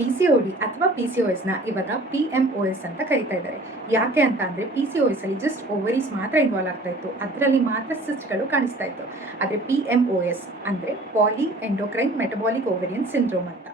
PCOD ಅಥವಾ ಪಿಸಿಒಎಸ್ನ ಇವಾಗ PMOS ಅಂತ ಕರಿತಾ ಇದ್ದಾರೆ. ಯಾಕೆ ಅಂತ ಅಂದರೆ ಪಿಸಿಒಎಸ್ ಅಲ್ಲಿ ಜಸ್ಟ್ ಓವರೀಸ್ ಮಾತ್ರ ಇನ್ವಾಲ್ವ್ ಆಗ್ತಾ ಇತ್ತು, ಅದರಲ್ಲಿ ಮಾತ್ರ ಸಿಸ್ಟ್ಗಳು ಕಾಣಿಸ್ತಾ ಇತ್ತು. ಆದರೆ ಪಿಎಂಒಎಸ್ ಅಂದರೆ poly endocrine metabolic ovarian syndrome ಅಂತ.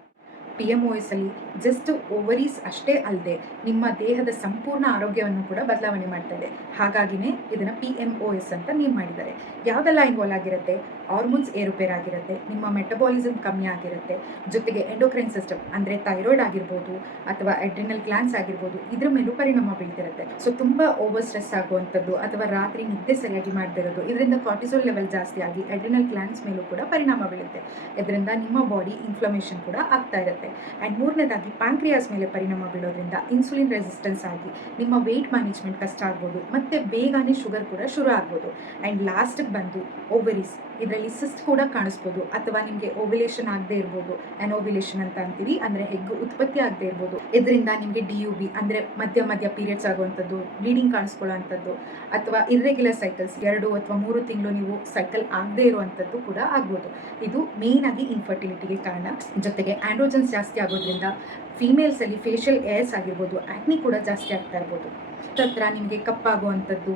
PMOS ಅಲ್ಲಿ ಜಸ್ಟ್ ಓವರೀಸ್ ಅಷ್ಟೇ ಅಲ್ಲದೆ ನಿಮ್ಮ ದೇಹದ ಸಂಪೂರ್ಣ ಆರೋಗ್ಯವನ್ನು ಕೂಡ ಬದಲಾವಣೆ ಮಾಡ್ತಾ ಇದೆ. ಹಾಗಾಗಿನೇ ಇದನ್ನು PMOS ಅಂತ ನೇಮ್ ಮಾಡಿದ್ದಾರೆ. ಯಾವುದೆಲ್ಲ ಇನ್ವಾಲ್ವ್ ಆಗಿರುತ್ತೆ? ಹಾರ್ಮೋನ್ಸ್ ಏರುಪೇರಾಗಿರುತ್ತೆ, ನಿಮ್ಮ ಮೆಟಬಾಲಿಸಮ್ ಕಮ್ಮಿ ಆಗಿರುತ್ತೆ, ಜೊತೆಗೆ ಎಂಡೋಕ್ರೈನ್ ಸಿಸ್ಟಮ್ ಅಂದರೆ ಥೈರಾಯ್ಡ್ ಆಗಿರ್ಬೋದು ಅಥವಾ ಅಡ್ರಿನಲ್ ಗ್ಲ್ಯಾಂಡ್ಸ್ ಆಗಿರ್ಬೋದು, ಇದ್ರ ಮೇಲೂ ಪರಿಣಾಮ ಬೀಳ್ತಿರುತ್ತೆ. ಸೊ ತುಂಬ ಓವರ್ ಸ್ಟ್ರೆಸ್ ಆಗುವಂಥದ್ದು ಅಥವಾ ರಾತ್ರಿ ನಿದ್ದೆ ಸರಿಯಾಗಿ ಮಾಡದಿರೋದು, ಇದರಿಂದ ಕಾರ್ಟಿಸೋಲ್ ಲೆವೆಲ್ ಜಾಸ್ತಿ ಆಗಿ ಅಡ್ರಿನಲ್ ಗ್ಲ್ಯಾಂಡ್ಸ್ ಮೇಲೂ ಕೂಡ ಪರಿಣಾಮ ಬೀಳುತ್ತೆ. ಇದರಿಂದ ನಿಮ್ಮ ಬಾಡಿ ಇನ್ಫ್ಲಮೇಷನ್ ಕೂಡ ಆಗ್ತಾ ಇರುತ್ತೆ. ಆ್ಯಂಡ್ ಮೂರನೇದಾಗಿ ಪ್ಯಾಂಕ್ರಿಯಾಸ್ ಮೇಲೆ ಪರಿಣಾಮ ಬೀಳೋದ್ರಿಂದ ಇನ್ಸುಲಿನ್ ರೆಸಿಸ್ಟೆನ್ಸ್ ಆಗಿ ನಿಮ್ಮ ವೆಯ್ಟ್ ಮ್ಯಾನೇಜ್ಮೆಂಟ್ ಕಷ್ಟ ಆಗ್ಬೋದು, ಮತ್ತು ಬೇಗನೆ ಶುಗರ್ ಕೂಡ ಶುರು ಆಗ್ಬೋದು. ಆ್ಯಂಡ್ ಲಾಸ್ಟಿಗೆ ಬಂದು ಓವರೀಸ್, ಇದರಲ್ಲಿ ಸಿಸ್ಟ್ ಕೂಡ ಕಾಣಿಸ್ಬೋದು ಅಥವಾ ನಿಮಗೆ ಓವ್ಯುಲೇಷನ್ ಆಗದೆ ಇರ್ಬೋದು, ಅನೋವ್ಯುಲೇಷನ್ ಅಂತ ಅಂತೀವಿ, ಅಂದರೆ ಹೆಗ್ಗು ಉತ್ಪತ್ತಿ ಆಗದೆ ಇರ್ಬೋದು. ಇದರಿಂದ ನಿಮಗೆ DUB ಅಂದರೆ ಮಧ್ಯ ಪೀರಿಯಡ್ಸ್ ಆಗುವಂಥದ್ದು, ಬ್ಲೀಡಿಂಗ್ ಕಾಣಿಸ್ಕೊಳ್ಳೋವಂಥದ್ದು, ಅಥವಾ ಇರ್ರೆಗ್ಯುಲರ್ ಸೈಕಲ್ಸ್ 2 ಅಥವಾ 3 ತಿಂಗಳು ನೀವು ಸೈಕಲ್ ಆಗದೆ ಇರುವಂಥದ್ದು ಕೂಡ ಆಗ್ಬೋದು. ಇದು ಮೇಯ್ನ್ ಆಗಿ ಇನ್ಫರ್ಟಿಲಿಟಿಗೆ ಕಾರಣ. ಜೊತೆಗೆ ಆಂಡ್ರೋಜನ್ಸ್ ಜಾಸ್ತಿ ಆಗೋದ್ರಿಂದ ಫೀಮೇಲ್ಸಲ್ಲಿ ಫೇಶಿಯಲ್ ಏರ್ಸ್ ಆಗಿರ್ಬೋದು, ಆ್ಯಕ್ನಿ ಕೂಡ ಜಾಸ್ತಿ ಆಗ್ತಾ ಇರ್ಬೋದು. ಹತ್ರ ನಿಮಗೆ ಕಪ್ಪಾಗುವಂಥದ್ದು,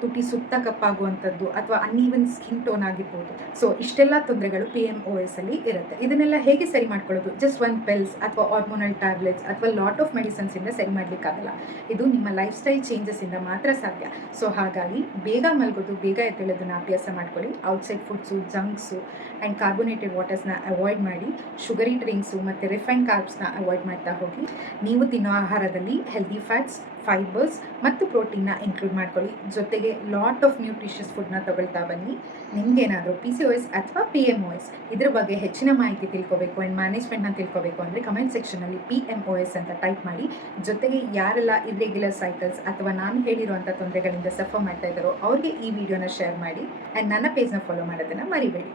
ತುಟಿ ಸುತ್ತ ಕಪ್ಪಾಗುವಂಥದ್ದು, ಅಥವಾ ಅನ್ಈವನ್ ಸ್ಕಿನ್ ಟೋನ್ ಆಗಿರ್ಬೋದು. ಸೊ ಇಷ್ಟೆಲ್ಲ ತೊಂದರೆಗಳು PMOS ಅಲ್ಲಿ ಇರುತ್ತೆ. ಇದನ್ನೆಲ್ಲ ಹೇಗೆ ಸರಿ ಮಾಡ್ಕೊಳ್ಳೋದು? ಜಸ್ಟ್ ಒಂದು ಪಿಲ್ಸ್ ಅಥವಾ ಹಾರ್ಮೋನಲ್ ಟ್ಯಾಬ್ಲೆಟ್ಸ್ ಅಥವಾ ಲಾಟ್ ಆಫ್ ಮೆಡಿಸಿನ್ಸಿಂದ ಸರಿ ಮಾಡಲಿಕ್ಕಾಗಲ್ಲ. ಇದು ನಿಮ್ಮ ಲೈಫ್ ಸ್ಟೈಲ್ ಚೇಂಜಸ್ಸಿಂದ ಮಾತ್ರ ಸಾಧ್ಯ. ಸೊ ಹಾಗಾಗಿ ಬೇಗ ಮಲಗೋದು, ಬೇಗ ಎದ್ದೇಳೋದನ್ನ ಅಭ್ಯಾಸ ಮಾಡ್ಕೊಳ್ಳಿ. Outside foods, junks and carbonated ವಾಟರ್ಸ್ನ ಅವಾಯ್ಡ್ ಮಾಡಿ, ಶುಗರಿ ಡ್ರಿಂಕ್ಸು ಮತ್ತು ರಿಫೈನ್ಡ್ ಕಾರ್ಬ್ಸ್ನ ಅವಾಯ್ಡ್ ಮಾಡ್ತಾ ಹೋಗಿ. ನೀವು ತಿನ್ನೋ ಆಹಾರದಲ್ಲಿ ಹೆಲ್ದಿ ಫ್ಯಾಟ್ಸ್, ಫೈಬರ್ಸ್ ಮತ್ತು ಪ್ರೋಟೀನ್ನ ಇನ್ಕ್ಲೂಡ್ ಮಾಡ್ಕೊಳ್ಳಿ. ಜೊತೆಗೆ ಲಾಟ್ ಆಫ್ ನ್ಯೂಟ್ರಿಷಿಯಸ್ ಫುಡ್ನ ತಗೊಳ್ತಾ ಬನ್ನಿ. ನಿಮಗೇನಾದರೂ PCOS ಅಥವಾ PMOS ಇದ್ರ ಬಗ್ಗೆ ಹೆಚ್ಚಿನ ಮಾಹಿತಿ ತಿಳ್ಕೊಬೇಕು ಆ್ಯಂಡ್ ಮ್ಯಾನೇಜ್ಮೆಂಟ್ನ ತಿಳ್ಕೊಬೇಕು ಅಂದರೆ ಕಮೆಂಟ್ ಸೆಕ್ಷನಲ್ಲಿ PMOS ಅಂತ ಟೈಪ್ ಮಾಡಿ. ಜೊತೆಗೆ ಯಾರೆಲ್ಲ ಇರ್ರೆಗ್ಯುಲರ್ ಸೈಕಲ್ಸ್ ಅಥವಾ ನಾನು ಹೇಳಿರುವಂಥ ತೊಂದರೆಗಳಿಂದ ಸಫರ್ ಮಾಡ್ತಾ ಇದ್ದಾರೋ ಅವ್ರಿಗೆ ಈ ವಿಡಿಯೋನ ಶೇರ್ ಮಾಡಿ. ಆ್ಯಂಡ್ ನನ್ನ ಪೇಜ್ನ ಫಾಲೋ ಮಾಡೋದನ್ನು ಮರಿಬೇಡಿ.